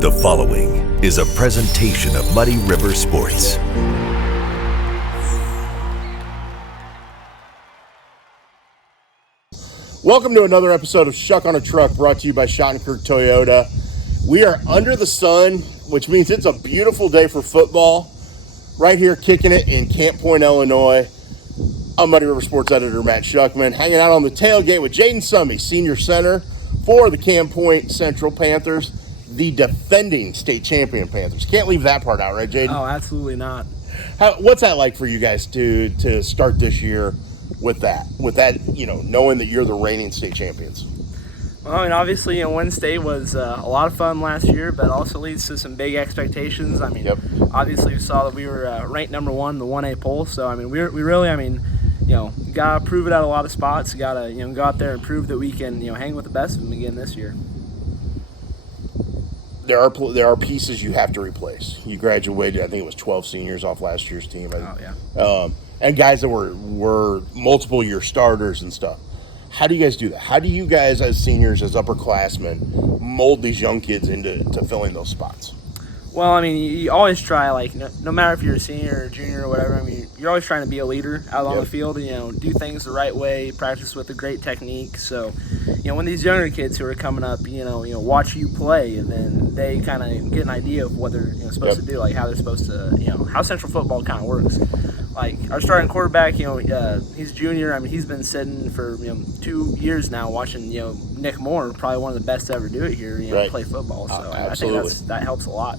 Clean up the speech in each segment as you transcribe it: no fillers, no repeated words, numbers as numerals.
The following is a presentation of Muddy River Sports. Welcome to another episode of Schuck on a Truck, brought to you by Shottenkirk Toyota. We are under the sun, which means it's a beautiful day for football. Right here, kicking it in Camp Point, Illinois. I'm Muddy River Sports editor Matt Schuckman, hanging out on the tailgate with Jaden Summy, senior center for the Camp Point Central Panthers, the defending state champion Panthers. Can't leave that part out, right, Jaden? Oh, absolutely not. What's that like for you guys to start this year with that, knowing that you're the reigning state champions? Well, I mean, obviously, Win State was a lot of fun last year, but also leads to some big expectations. I mean, Obviously, we saw that we were ranked number one in the 1A poll, so, I mean, we really, got to prove it at a lot of spots. Got to, go out there and prove that we can, hang with the best of them again this year. There are pieces you have to replace. You graduated, I think it was 12 seniors off last year's team. And guys that were multiple year starters and stuff. How do you guys do that? How do you guys as seniors, as upperclassmen, mold these young kids into filling those spots? Well, I mean, you always try, no matter if you're a senior or junior or whatever, I mean, you're always trying to be a leader out on the field, do things the right way, practice with a great technique. So, when these younger kids who are coming up, watch you play, and then they kind of get an idea of what they're supposed to do, how they're supposed to, how Central football kind of works. Our starting quarterback, he's junior. I mean, he's been sitting for 2 years now watching, Nick Moore, probably one of the best to ever do it here, play football. So I think that helps a lot.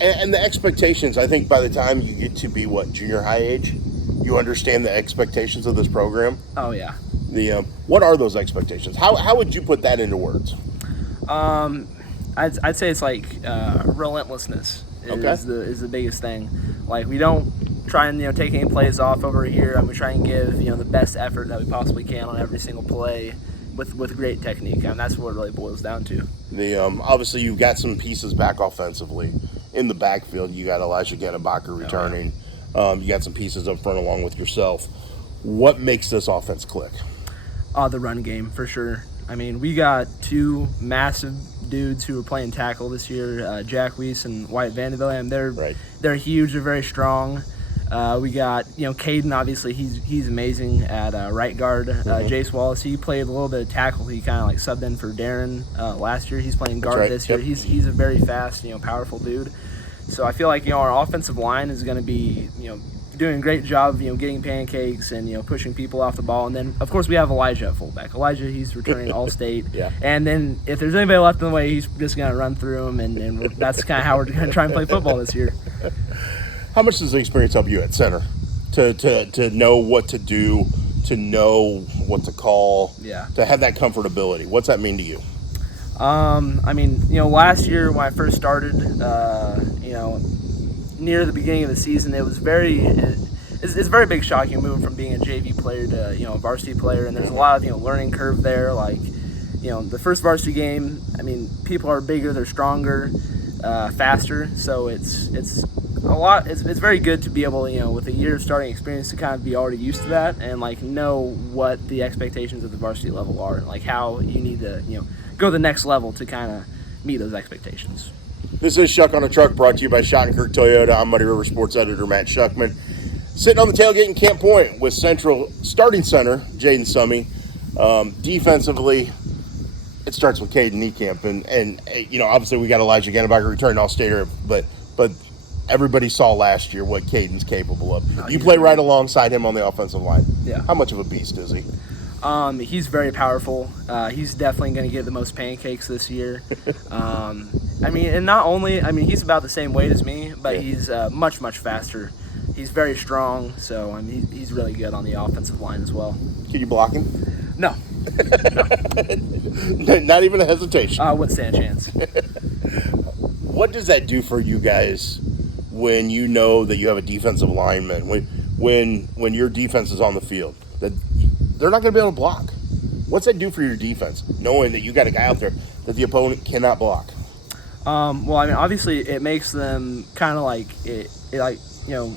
And the expectations, I think by the time you get to be, junior high age, you understand the expectations of this program. Oh, yeah. What are those expectations? How would you put that into words? I'd say it's relentlessness is the biggest thing. We don't try and take any plays off over here. I mean, we try and give the best effort that we possibly can on every single play with great technique. And that's what it really boils down to. Obviously you've got some pieces back offensively. In the backfield, you got Elijah Gennebacher returning. You got some pieces up front along with yourself. What makes this offense click? The run game, for sure. I mean, we got two massive dudes who were playing tackle this year, Jack Weiss and Wyatt Vanderbilt. They're huge. They're very strong. We got, Caden, obviously, he's amazing at right guard. Jace Wallace, he played a little bit of tackle. He kind of subbed in for Darren last year. He's playing guard this year. He's a very fast, powerful dude. So I feel like, our offensive line is going to be, doing a great job of, getting pancakes and, pushing people off the ball. And then, of course, we have Elijah at fullback. Elijah, he's returning All-State. And then if there's anybody left in the way, he's just going to run through them. And that's kind of how we're going to try and play football this year. How much does the experience help you at center to know what to do, to know what to call, to have that comfortability? What's that mean to you? Last year when I first started, near the beginning of the season, it's a very big shock, moving from being a JV player to, a varsity player, and there's a lot of, learning curve there. The first varsity game, people are bigger, they're stronger, faster, so it's a lot. It's very good to be able, with a year of starting experience, to kind of be already used to that and know what the expectations of the varsity level are and how you need to, go to the next level to kind of meet those expectations. This is Schuck on a Truck, brought to you by Shottenkirk Toyota. I'm Muddy River Sports editor Matt Schuckman, sitting on the tailgate in Camp Point with Central starting center Jaden Summy. Defensively, it starts with Caden Niekamp, and obviously we got Elijah Gennebacher returning All-Stater, but everybody saw last year what Caden's capable of. You play right alongside him on the offensive line. Yeah. How much of a beast is he? He's very powerful. He's definitely going to get the most pancakes this year. And not only, he's about the same weight as me, but he's much, much faster. He's very strong, so he's really good on the offensive line as well. Can you block him? No. Not even a hesitation. I wouldn't stand a chance. What does that do for you guys when you know that you have a defensive lineman, when your defense is on the field, that they're not going to be able to block? What's that do for your defense, knowing that you got a guy out there that the opponent cannot block? Obviously it makes them kind of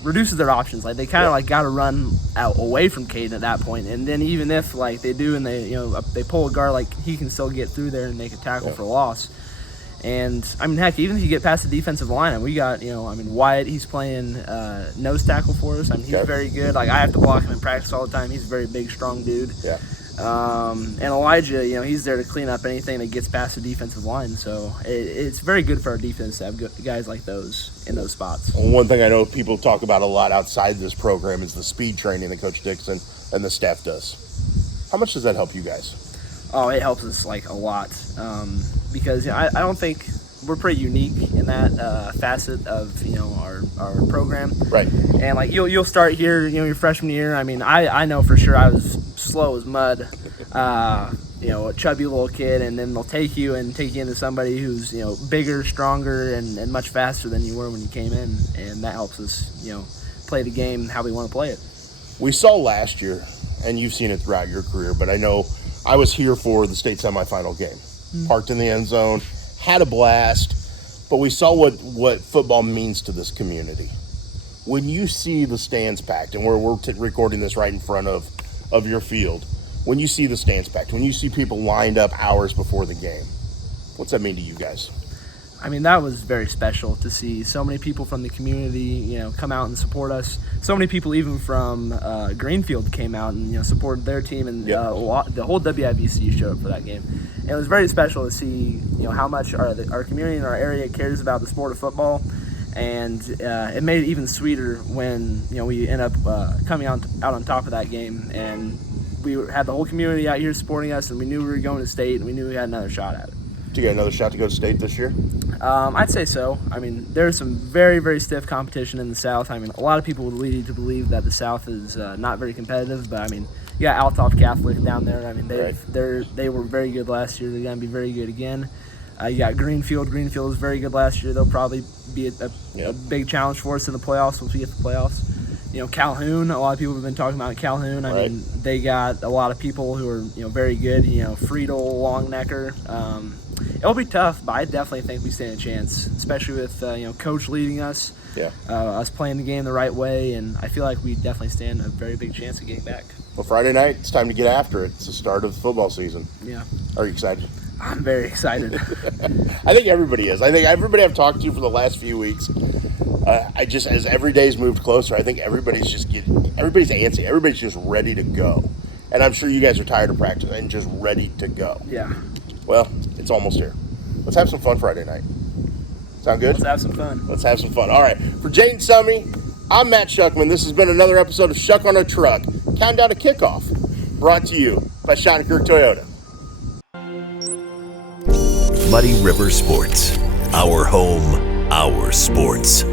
reduces their options. They kind of got to run out away from Caden at that point. And then even if they do and they pull a guard, he can still get through there and make a tackle for loss. And, I mean, heck, even if you get past the defensive line, and we got, Wyatt, he's playing nose tackle for us. I mean, he's very good. Like, I have to block him in practice all the time. He's a very big, strong dude. Yeah. And Elijah, he's there to clean up anything that gets past the defensive line. So it's very good for our defense to have guys like those in those spots. Well, one thing I know people talk about a lot outside this program is the speed training that Coach Dixon and the staff does. How much does that help you guys? Oh, it helps us like a lot because I don't think we're pretty unique in that facet of our program. Right. And like you'll start here, your freshman year. I mean, I know for sure I was slow as mud, a chubby little kid, and then they'll take you into somebody who's bigger, stronger, and much faster than you were when you came in, and that helps us play the game how we want to play it. We saw last year, and you've seen it throughout your career, but I know I was here for the state semifinal game. Parked in the end zone, had a blast, but we saw what football means to this community. When you see the stands packed, and we're recording this right in front of your field, when you see the stands packed, when you see people lined up hours before the game, what's that mean to you guys? I mean, that was very special to see so many people from the community, come out and support us. So many people even from Greenfield came out and, supported their team, and the whole WIVC showed up for that game. And it was very special to see, how much our community and our area cares about the sport of football. And it made it even sweeter when, we end up coming out on top of that game. And we had the whole community out here supporting us, and we knew we were going to state, and we knew we had another shot at it. Do you get another shot to go to state this year? I'd say so. I mean, there's some very, very stiff competition in the South. I mean, a lot of people would lead you to believe that the South is not very competitive, but I mean, you got Althoff Catholic down there. I mean, they were very good last year. They're going to be very good again. You got Greenfield. Greenfield was very good last year. They'll probably be a big challenge for us in the playoffs once we get to the playoffs. Calhoun, a lot of people have been talking about Calhoun. I mean, they got a lot of people who are, very good. Friedel, Longnecker. It'll be tough, but I definitely think we stand a chance, especially with, Coach leading us, us playing the game the right way, and I feel like we definitely stand a very big chance of getting back. Well, Friday night, it's time to get after it. It's the start of the football season. Yeah. Are you excited? I'm very excited. I think everybody is. I think everybody I've talked to for the last few weeks, as every day's moved closer, I think everybody's antsy. Everybody's just ready to go. And I'm sure you guys are tired of practice and just ready to go. Yeah. Well, it's almost here. Let's have some fun Friday night. Sound good? Let's have some fun. Let's have some fun. All right. For Jaden Summy, I'm Matt Schuckman. This has been another episode of Schuck on a Truck. Countdown to kickoff. Brought to you by Shottenkirk Toyota. Muddy River Sports. Our home, our sports.